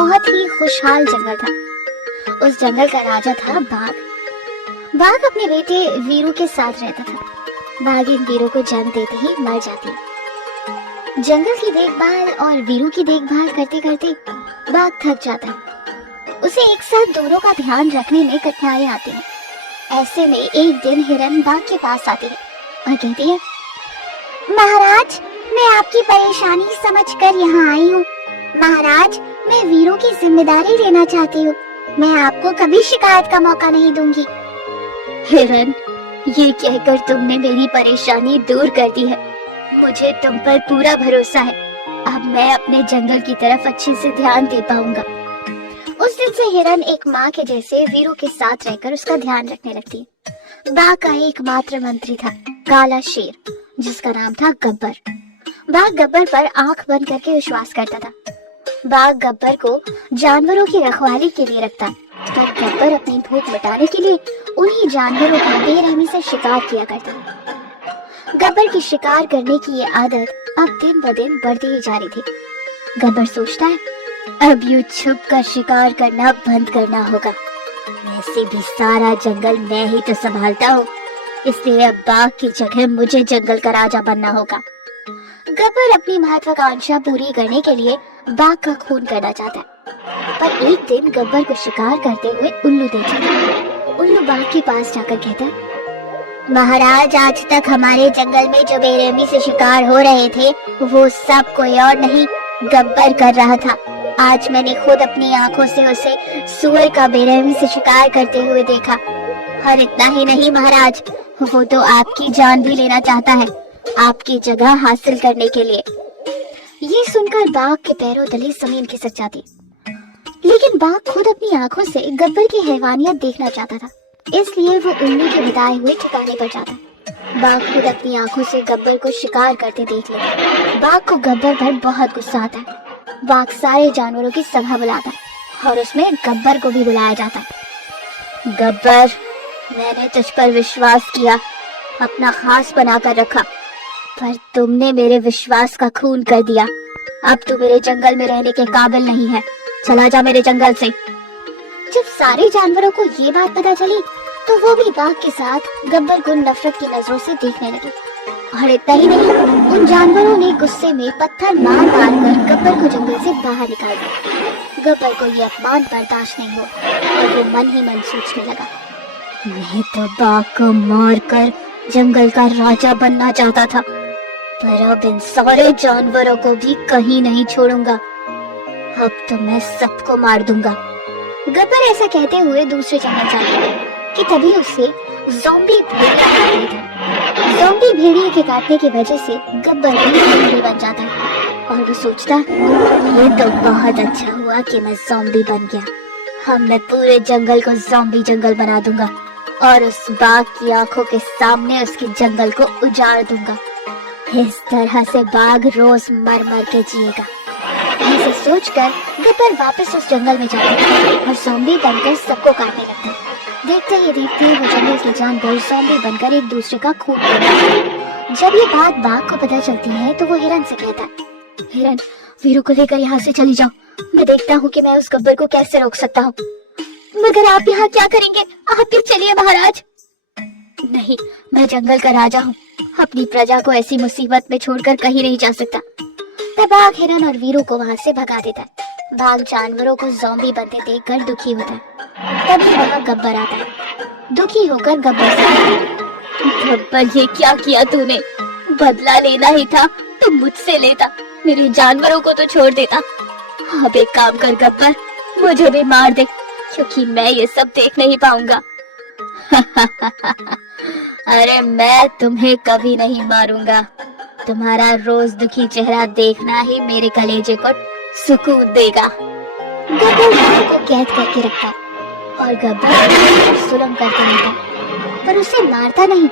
बहुत ही खुशहाल जंगल था। उस जंगल का राजा था बाघ। बाघ अपने बेटे वीरू के साथ रहता था। बाघ इन वीरू को जन्म देते ही मर जाती। जंगल की देखभाल और वीरू की देखभाल करते करते बाघ थक जाता है। उसे एक साथ दोनों का ध्यान रखने में कठिनाई आती है। ऐसे में एक दिन हिरन बाघ के पास आती है और कहती है, महाराज, मैं आपकी परेशानी समझकर यहाँ आई हूँ। महाराज, मैं वीरू की जिम्मेदारी लेना चाहती हूँ। मैं आपको कभी शिकायत का मौका नहीं दूंगी। हिरन, ये कहकर तुमने मेरी परेशानी दूर कर दी है। मुझे तुम पर पूरा भरोसा है। अब मैं अपने जंगल की तरफ अच्छे से ध्यान दे पाऊंगा। उस दिन से हिरन एक माँ के जैसे वीरू के साथ रहकर उसका ध्यान रखने लगती। बाघ का एकमात्र मंत्री था काला शेर, जिसका नाम था गब्बर। बाघ गब्बर पर आंख बंद करके विश्वास करता था। बाघ गब्बर को जानवरों की रखवाली के लिए रखता, पर गब्बर अपनी भूख मिटाने के लिए उन्हीं जानवरों का बेरहमी से शिकार किया करता। गब्बर की शिकार करने की ये आदत अब दिन ब दिन बढ़ती ही जा रही थी। गब्बर सोचता है, अब यूं छुप कर शिकार करना बंद करना होगा। वैसे भी सारा जंगल मैं ही तो संभालता हूँ, इसलिए अब बाघ की जगह मुझे जंगल का राजा बनना होगा। गब्बर अपनी महत्वाकांक्षा पूरी करने के लिए बाघ का खून करना चाहता है। पर एक दिन गब्बर को शिकार करते हुए उल्लू देखा। उल्लू बाघ के पास जाकर कहता, महाराज, आज तक हमारे जंगल में जो बेरहमी से शिकार हो रहे थे वो सब कोई और नहीं, गब्बर कर रहा था। आज मैंने खुद अपनी आंखों से उसे सूअर का बेरहमी से शिकार करते हुए देखा। और इतना ही नहीं महाराज, वो तो आपकी जान भी लेना चाहता है, आपकी जगह हासिल करने के लिए। ये सुनकर बाघ के पैरों तले जमीन खिसक जाती। लेकिन बाघ खुद अपनी आंखों से गब्बर की हैवानियत देखना चाहता था, इसलिए वो उल्लू के बताए हुए ठिकाने पर जाता। बाघ खुद अपनी आंखों से गब्बर को शिकार करते देख लेता। बाघ को गब्बर पर बहुत गुस्सा आता है। बाघ सारे जानवरों की सभा बुलाता है और उसमें गब्बर को भी बुलाया जाता है। गब्बर, मैंने तुझ पर विश्वास किया, अपना खास बनाकर रखा, पर तुमने मेरे विश्वास का खून कर दिया। अब तू मेरे जंगल में रहने के काबिल नहीं है, चला जा मेरे जंगल से। जब सारे जानवरों को ये बात पता चली तो वो भी बाघ के साथ गब्बर को नफरत की नजरों से देखने लगे। और इतना ही नहीं, उन जानवरों ने गुस्से में पत्थर मार मार कर गब्बर को जंगल से बाहर निकाल दिया। गब्बर को ये अपमान बर्दाश्त नहीं हुआ और वो मन ही मन सोचने लगा, मैं तो बाघ को मार कर जंगल का राजा बनना चाहता था, पर अब इन सारे जानवरों को भी कहीं नहीं छोड़ूंगा। अब तो मैं सबको मार दूंगा। गब्बर ऐसा कहते हुए दूसरे जंगल जाता है कि तभी उसे ज़ॉम्बी भेड़िया काट लेता है। ज़ॉम्बी भेड़िए के काटने की वजह से गब्बर भी ज़ॉम्बी बन जाता है और वो सोचता, ये तो बहुत अच्छा हुआ कि मैं ज़ॉम्बी बन गया। अब मैं पूरे जंगल को ज़ॉम्बी जंगल बना दूंगा और उस बाघ की आंखों के सामने उसके जंगल को उजाड़ दूंगा। इस तरह से बाघ रोज मर मर के जिएगा। ऐसे सोचकर गब्बर वापस उस जंगल में जाता है और ज़ॉम्बी बनकर सबको काटने लगता है। देखते ही देखते वो जंगल के जानवर ज़ॉम्बी बनकर एक दूसरे का खून पीते हैं। जब ये बात बाघ को पता चलती है तो वो हिरन से कहता है, हिरन, वीरू को लेकर यहाँ से चली जाओ, मैं देखता हूँ कि मैं उस गब्बर को कैसे रोक सकता हूँ। मगर आप यहाँ क्या करेंगे? आप भी चलिए महाराज। नहीं, मैं जंगल का राजा हूँ, अपनी प्रजा को ऐसी मुसीबत में छोड़कर कहीं नहीं जा सकता। तब बाघ हिरन और वीरू को वहाँ से भगा देता है। बाघ जानवरों को ज़ॉम्बी बनते देखकर दुखी होता है। तभी वहाँ गब्बर आता है। दुखी होकर गब्बर से कहता है, गब्बर, ये क्या किया तूने? बदला लेना ही था तो मुझसे लेता, मेरे जानवरों को तो छोड़ देता। अब एक काम कर गब्बर, मुझे भी मार दे, क्योंकि मैं ये सब देख नहीं पाऊंगा। अरे मैं तुम्हें कभी नहीं मारूंगा, तुम्हारा रोज दुखी चेहरा देखना ही मेरे कलेजे को सुकून देगा। गब्बर बाघ को कैद करके रखता है और गब्बर सुलम करते रहता है, पर उसे मारता नहीं